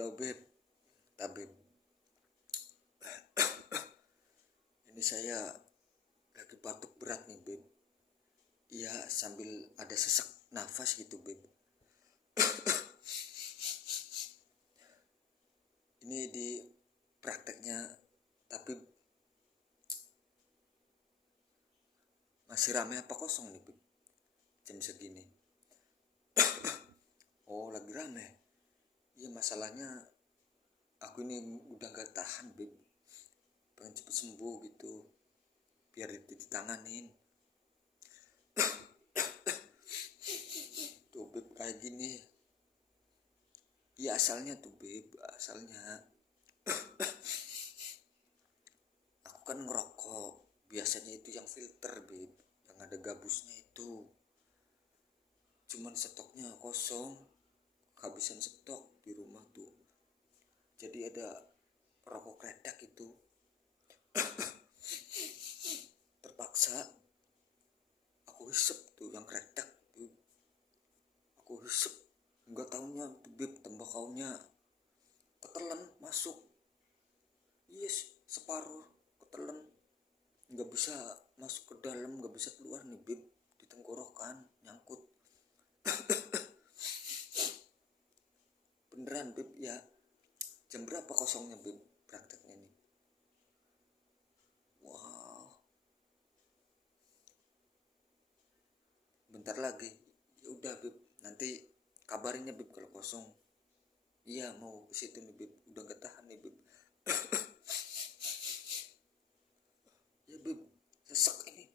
Halo Beb, Tabib. Ini saya lagi batuk berat nih Beb. Iya, sambil ada sesak nafas gitu Beb. Ini di prakteknya, tapi masih rame apa kosong nih Beb? Jam segini. Oh, lagi rame. Iya, masalahnya aku ini udah gak tahan Beb. Pengen cepet sembuh gitu, biar ditanganin. Tuh Beb, kayak gini. Iya, asalnya tuh Beb, asalnya aku kan ngerokok, biasanya itu yang filter Beb, yang ada gabusnya itu. Cuman stoknya kosong, kehabisan stok di rumah tuh. Jadi ada rokok kretek itu. Terpaksa aku hisep tuh yang kretek Beb. Aku hisep, nggak taunya tuh Beb, tembakaunya ketelan masuk. Yes, separuh ketelan, nggak bisa masuk ke dalam, nggak bisa keluar nih Beb, di tenggorokan nyangkut. Beneran Beb ya. Jam berapa kosongnya Beb prakteknya nih? Wow, bentar lagi. Ya udah Beb, nanti kabarin ya Beb kalau kosong. Iya, mau ke situ nih Beb, udah gak tahan nih Beb. Ya Beb, sesek ini.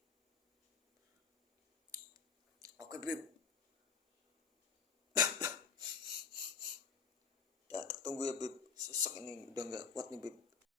Oke Beb, ya tunggu ya Beb, sesek ini udah gak kuat nih Beb.